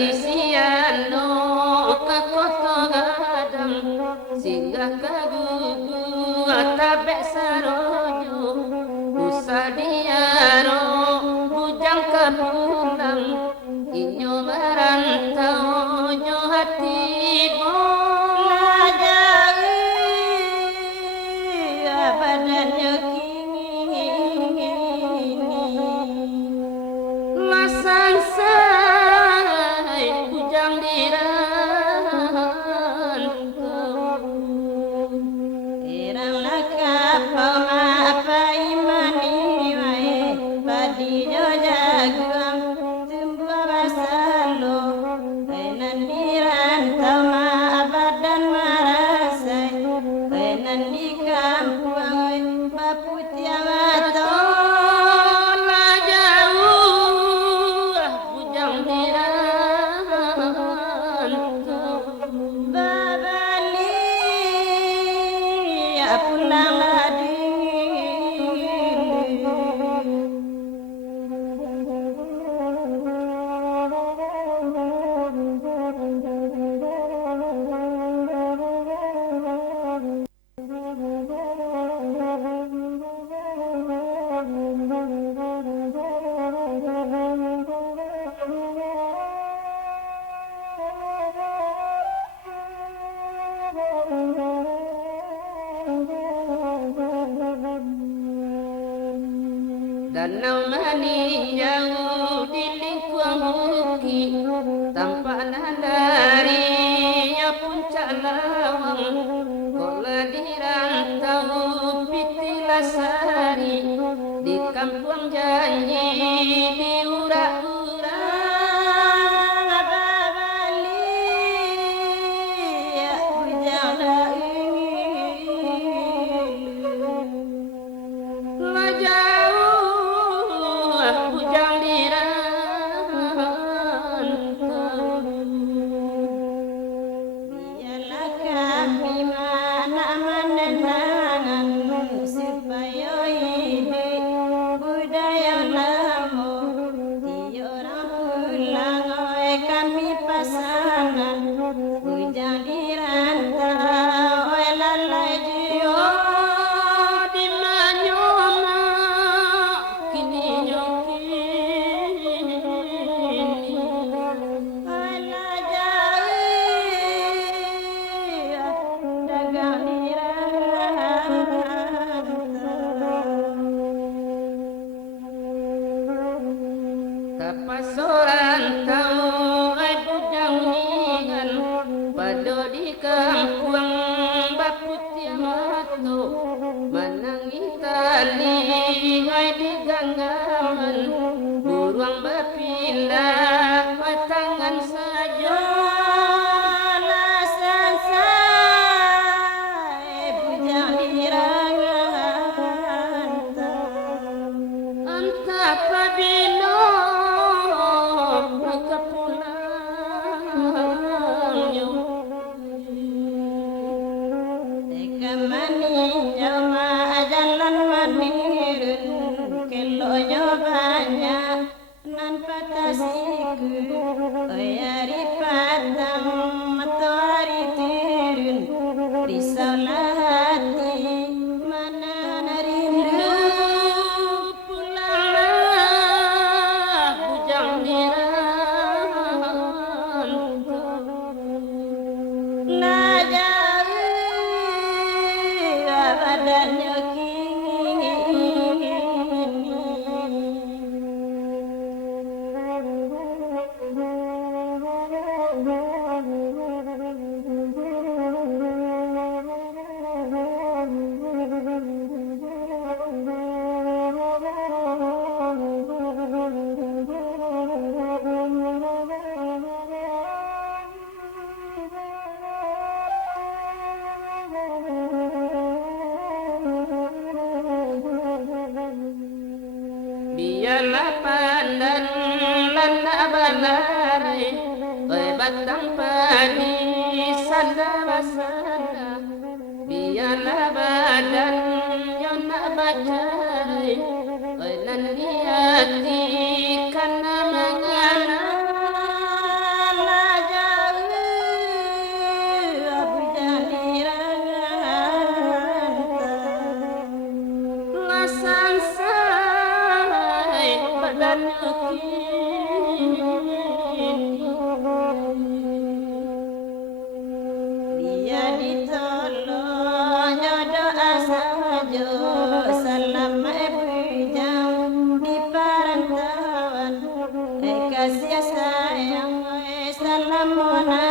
isiano kakoto gadang singgah kagugu tabek sarojo usadiaro bujang kepulang inyo merantau nyo hati badannya kini masang say bujang dirantau irang nakapau apa imani wae badiyo jaguang tumbuh basalo enan dirantau ma badan marasai enan di kampung baputia waton la jauh bujang dirantau babali ya pulang lagi danau meninjau di lingkuang bukit tanpa nadarinya puncak lawang kola dirantau pitilasari di kampung janji di ura-urang ababali ya bujang la jauh bujang dirantau biarlah kami mana menenangkan supaya hidup budaya lama di orang pulang oi kami pasangan bujang dirantau oi lalai jiwa di manyona kini nyokini ala jauh dagang dirantau tapasoran tau ai bujang ningan pado di kampung baputia mato manangi tali ai di ganggaman buruang berpindah ai tangan saja lasan say bujang dirantau entah apabila kepulangnya teka maninjau ma jalan manirun kelonya banyak nan patasiku oyari padang matahari turun risaulah hati mana rindu pulanglah bujang dirantau la jauh badannya kini biarlah pandan landa balai oi batang padi sanda basanda biarlah badan yo nak bacai oi nan hati kana mangana mona